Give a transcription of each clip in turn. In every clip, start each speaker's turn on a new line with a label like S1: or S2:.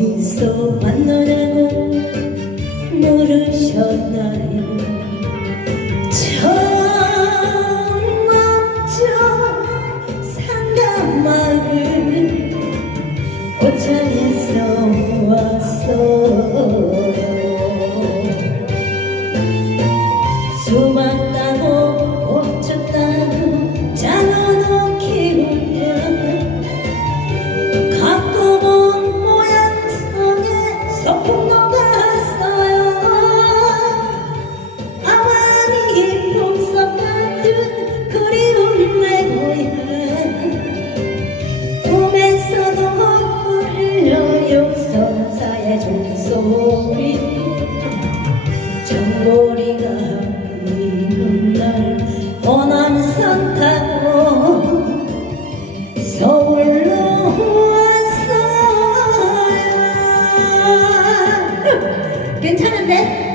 S1: 어디서 만나냐고 모르셨나요? 처음 먼저 상담막을 고쳐 천사의 종소리 정보리가 이는 날 원하는 산 타고 서울로 왔어요 괜찮은데?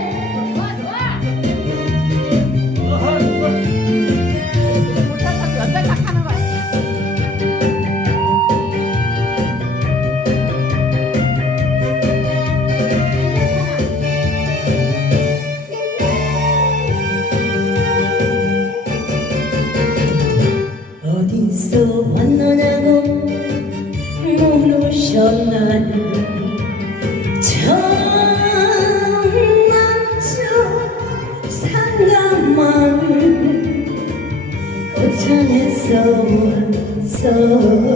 S1: 또 원론하고 모르셨나요? 전남쪽 상가마을 고창에서 왔어요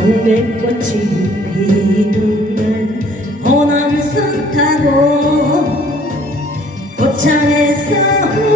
S1: 동백꽃이 피는 호남선 타고 고창에서